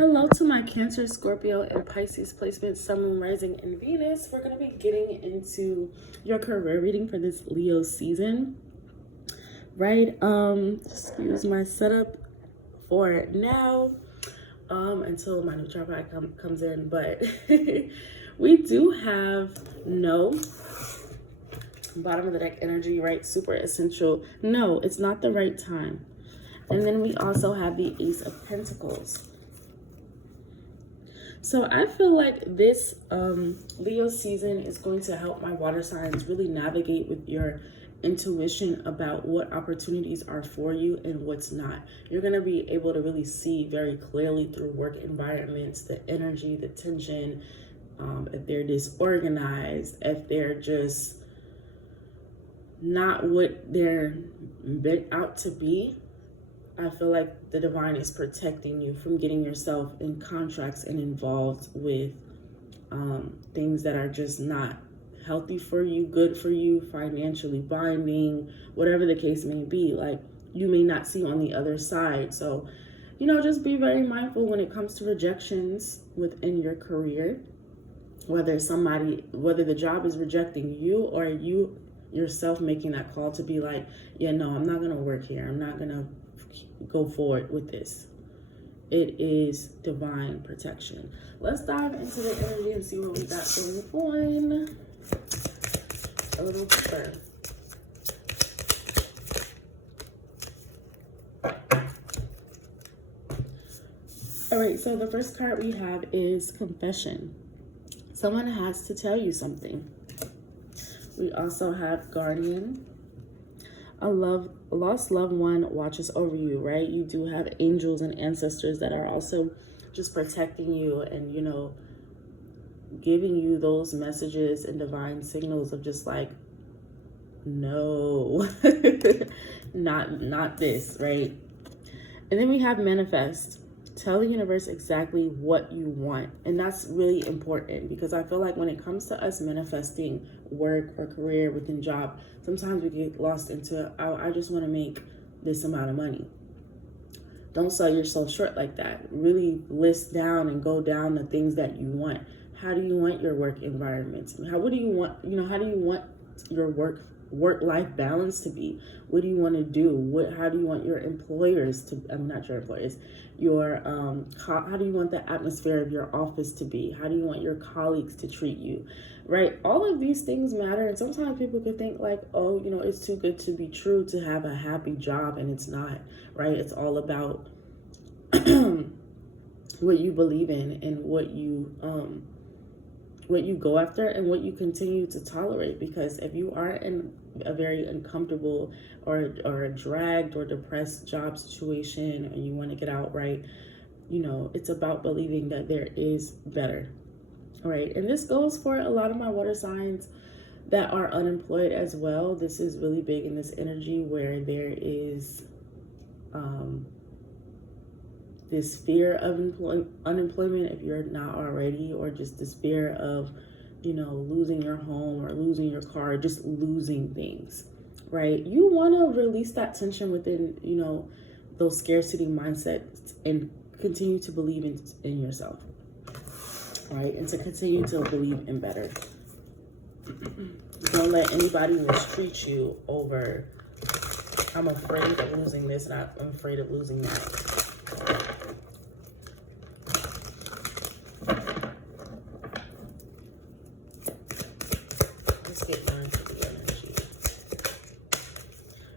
Hello to my Cancer, Scorpio, and Pisces placement, Sun, Moon, Rising, and Venus. We're going to be getting into your career reading for this Leo season, right? Excuse my setup for now until my new chart pack comes in, but we do have no bottom of the deck energy, right? Super essential. No, it's not the right time. And then we also have the Ace of Pentacles. So I feel like this Leo season is going to help my water signs really navigate with your intuition about what opportunities are for you and what's not. You're going to be able to really see very clearly through work environments, the energy, the tension, if they're disorganized, if they're just not what they're meant out to be. I feel like the divine is protecting you from getting yourself in contracts and involved with things that are just not healthy for you, good for you, financially binding, whatever the case may be. Like, you may not see on the other side. So, just be very mindful when it comes to rejections within your career, whether the job is rejecting you or you yourself making that call to be like, yeah, no, I'm not going to work here. I'm not going to go forward with this. It is divine protection. Let's dive into the energy and see what we got going on a little deeper. All right, so the first card we have is confession. Someone has to tell you something. We also have guardian. A lost loved one watches over you, right? You do have angels and ancestors that are also just protecting you and, giving you those messages and divine signals of just like, no, not this, right? And then we have manifest. Tell the universe exactly what you want. And that's really important because I feel like when it comes to us manifesting work or career within job, sometimes we get lost into, oh, I just want to make this amount of money. Don't sell yourself short like that. Really list down and go down the things that you want. How do you want your work environment? What do you want? How do you want your work-life balance to be? What do you want to do? How do you want your employers to, not your employers, how do you want the atmosphere of your office to be? How do you want your colleagues to treat you, right? All of these things matter. And sometimes people could think like, oh, it's too good to be true to have a happy job, and it's not, right? It's all about what you believe in and what you go after and what you continue to tolerate. Because if you are in a very uncomfortable or a dragged or depressed job situation and you want to get out, right, it's about believing that there is better. All right. And this goes for a lot of my water signs that are unemployed as well. This is really big in this energy where there is this fear of unemployment if you're not already, or just this fear of, losing your home or losing your car, just losing things, right? You want to release that tension within, those scarcity mindsets and continue to believe in yourself, right? And to continue to believe in better. Don't let anybody mistreat you over, I'm afraid of losing this and I'm afraid of losing that.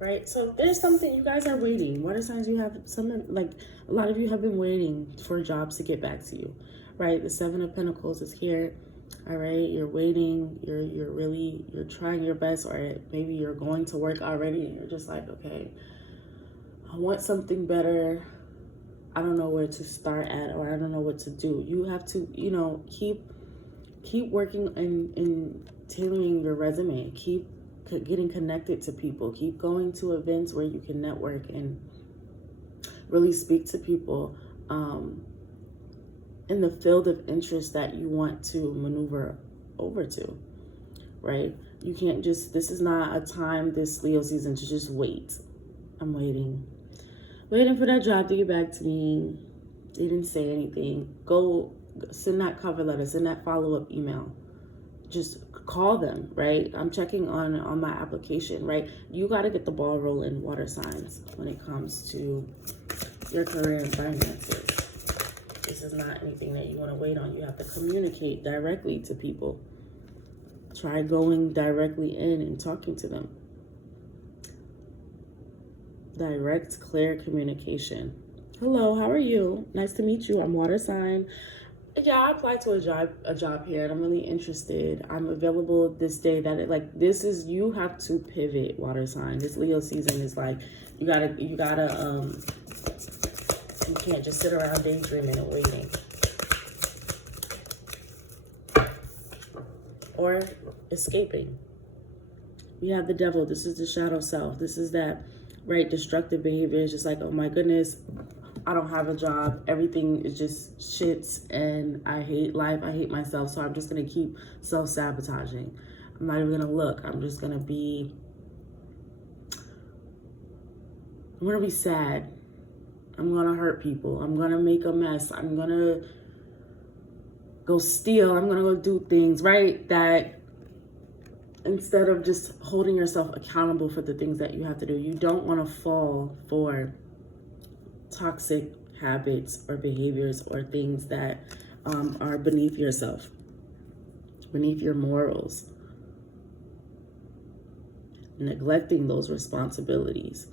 Right, so there's something you guys are waiting. Water signs, you have something like a lot of you have been waiting for jobs to get back to you, right? The Seven of Pentacles is here. All right, you're waiting. You're trying your best, or maybe you're going to work already and you're just like, okay, I want something better. I don't know where to start at, or I don't know what to do. You have to, keep working and tailoring your resume. Keep getting connected to people. Keep going to events where you can network and really speak to people in the field of interest that you want to maneuver over to, right? You can't just, this is not a time this Leo season to just wait. I'm waiting for that job to get back to me. They didn't say anything. Go send that cover letter, send that follow-up email. Just call them, right? I'm checking on my application, right? You got to get the ball rolling, water signs, when it comes to your career and finances. This is not anything that you want to wait on. You have to communicate directly to people. Try going directly in and talking to them. Direct, clear communication. Hello, how are you? Nice to meet you. I'm water sign. Yeah, I applied to a job here, and I'm really interested. I'm available this day. You have to pivot, water sign. This Leo season is like, you can't just sit around daydreaming and waiting. Or escaping. We have the devil. This is the shadow self. This is that, right, destructive behavior. It's just like, oh my goodness, I don't have a job. Everything is just shits, and I hate life. I hate myself. So I'm just going to keep self-sabotaging. I'm not even going to look. I'm going to be sad. I'm going to hurt people. I'm going to make a mess. I'm going to go steal. I'm going to go do things, right? That instead of just holding yourself accountable for the things that you have to do, you don't want to fall for toxic habits or behaviors or things that are beneath yourself, beneath your morals. Neglecting those responsibilities.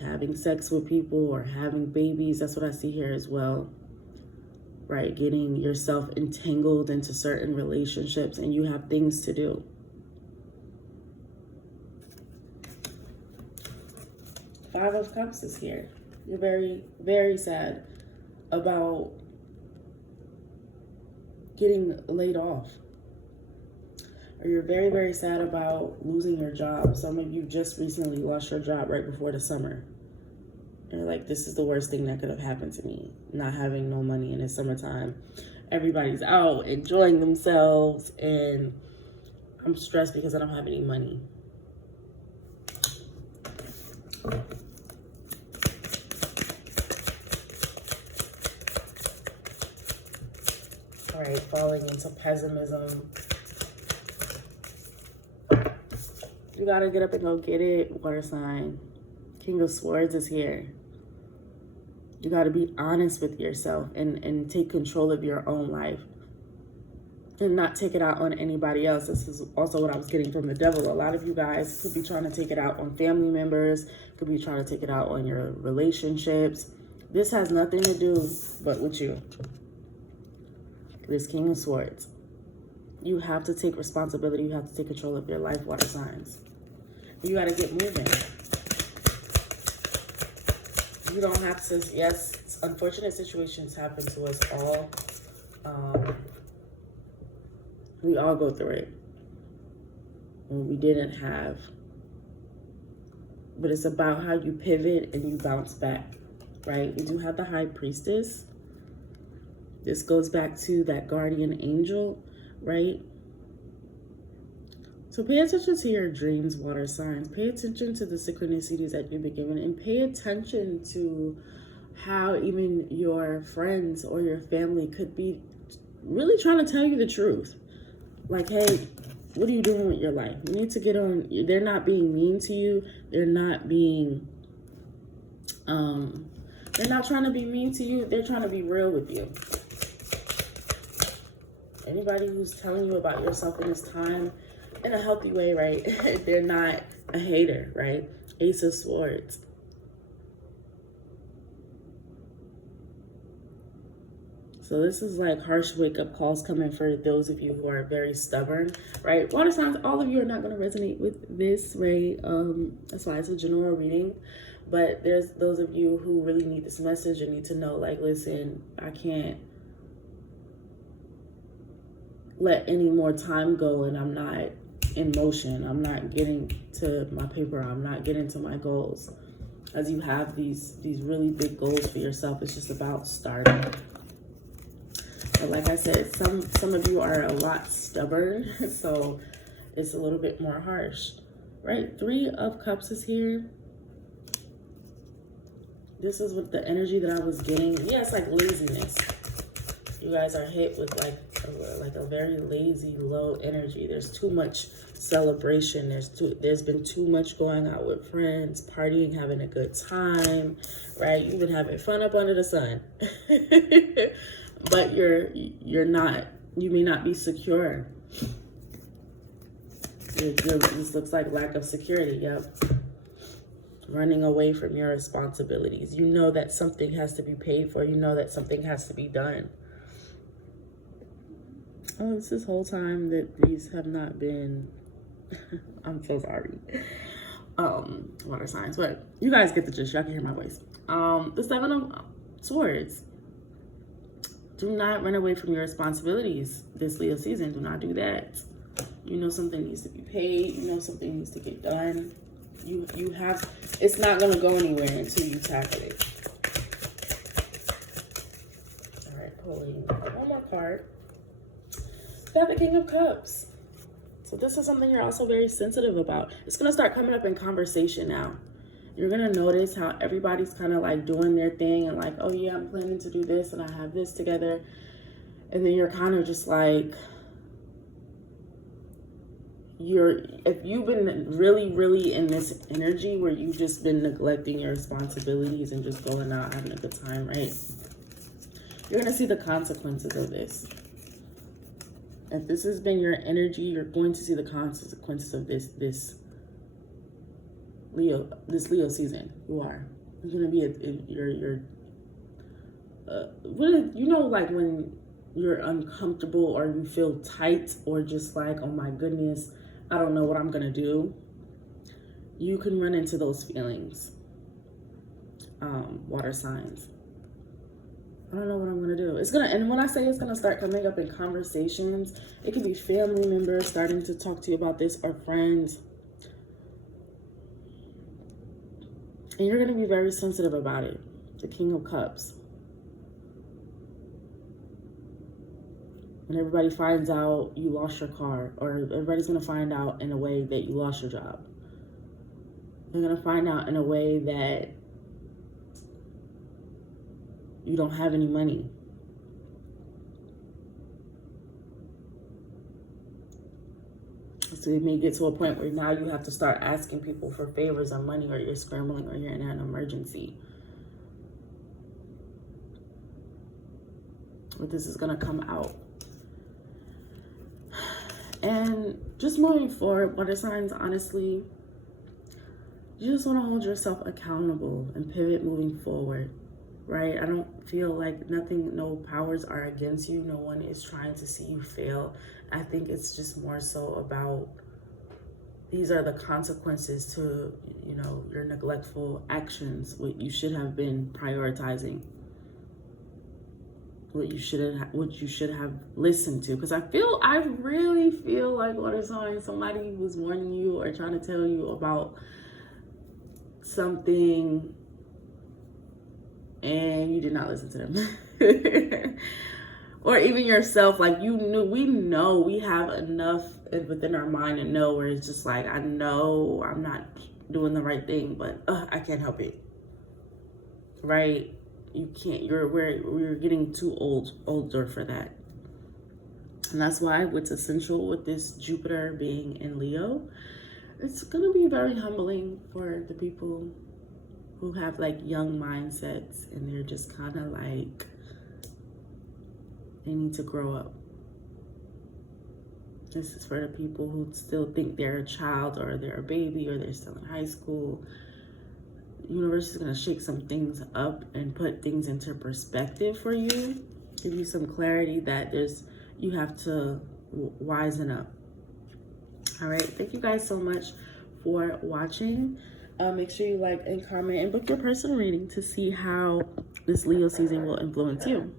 Having sex with people or having babies, that's what I see here as well. Right? Getting yourself entangled into certain relationships, and you have things to do. Five of Cups is here. You're very, very sad about getting laid off. Or you're very, very sad about losing your job. Some of you just recently lost your job right before the summer. And you're like, this is the worst thing that could have happened to me. Not having no money in the summertime. Everybody's out enjoying themselves, and I'm stressed because I don't have any money. All right, falling into pessimism. You gotta get up and go get it, water sign. King of Swords is here. You gotta be honest with yourself and take control of your own life. And not take it out on anybody else. This is also what I was getting from the devil. A lot of you guys could be trying to take it out on family members, could be trying to take it out on your relationships. This has nothing to do but with you. This King of Swords. You have to take responsibility. You have to take control of your life, water signs. You got to get moving. You don't have to, yes, unfortunate situations happen to us all. We all go through it. And we didn't have. But it's about how you pivot and you bounce back, right? We do have the High Priestess. This goes back to that guardian angel, right? So pay attention to your dreams, water signs. Pay attention to the synchronicities that you've been given, and pay attention to how even your friends or your family could be really trying to tell you the truth. Like, hey, what are you doing with your life? You need to get on. They're not being mean to you. They're not being, they're not trying to be mean to you. They're trying to be real with you. Anybody who's telling you about yourself in this time in a healthy way, right? They're not a hater, right? Ace of Swords. So this is like harsh wake-up calls coming for those of you who are very stubborn, right? Water signs, all of you are not going to resonate with this, right? That's why it's a general reading. But there's those of you who really need this message and need to know, like, listen, I can't let any more time go, and I'm not in motion. I'm not getting to my paper. I'm not getting to my goals. As you have these really big goals for yourself, it's just about starting. But like I said, some of you are a lot stubborn, so it's a little bit more harsh, right? 3 of Cups is here. This is what the energy that I was getting. Yeah, it's like laziness. You guys are hit with like a very lazy, low energy. There's too much celebration. There's been too much going out with friends, partying, having a good time, right? You've been having fun up under the sun. But you're not, you may not be secure. This looks like lack of security. Yep. Running away from your responsibilities. You know that something has to be paid for. You know that something has to be done. Oh, it's this whole time that these have not been. I'm so sorry. Water signs, but you guys get the gist. Y'all can hear my voice. The 7 of Swords. Do not run away from your responsibilities this Leo season. Do not do that. You know something needs to be paid. You know something needs to get done. You have, it's not going to go anywhere until you tackle it. All right, pulling one more card. We have the King of Cups. So this is something you're also very sensitive about. It's going to start coming up in conversation now. You're going to notice how everybody's kind of like doing their thing and like, oh yeah, I'm planning to do this and I have this together. And then you're kind of just like, if you've been really in this energy where you've just been neglecting your responsibilities and just going out having a good time, right? You're going to see the consequences of this. If this has been your energy, you're going to see the consequences of this Leo season. You are. You're going to be you know, like when you're uncomfortable or you feel tight or just like, oh my goodness, I don't know what I'm going to do. You can run into those feelings. Water signs. I don't know what I'm going to do. And when I say it's going to start coming up in conversations, it could be family members starting to talk to you about this or friends. And you're going to be very sensitive about it. The King of Cups. When everybody finds out you lost your car, or everybody's going to find out in a way that you lost your job. They're going to find out in a way that you don't have any money. So it may get to a point where now you have to start asking people for favors or money, or you're scrambling, or you're in an emergency. But this is going to come out. And just moving forward, water signs, honestly, you just want to hold yourself accountable and pivot moving forward, right? I don't feel like no powers are against you. No one is trying to see you fail. I think it's just more so about, these are the consequences to, you know, your neglectful actions, what you should have been prioritizing. What you should have listened to. Because I really feel like, water sign, somebody was warning you or trying to tell you about something and you did not listen to them. Or even yourself, like we have enough within our mind to know where it's just like, I know I'm not doing the right thing, but I can't help it, right? You can't, we're getting too older for that. And that's why what's essential with this Jupiter being in Leo, it's going to be very humbling for the people who have like young mindsets and they're just kind of like, they need to grow up. This is for the people who still think they're a child or they're a baby or they're still in high school. The universe is going to shake some things up and put things into perspective for you. Give you some clarity that you have to wisen up. All right. Thank you guys so much for watching. Make sure you like and comment and book your personal reading to see how this Leo season will influence you.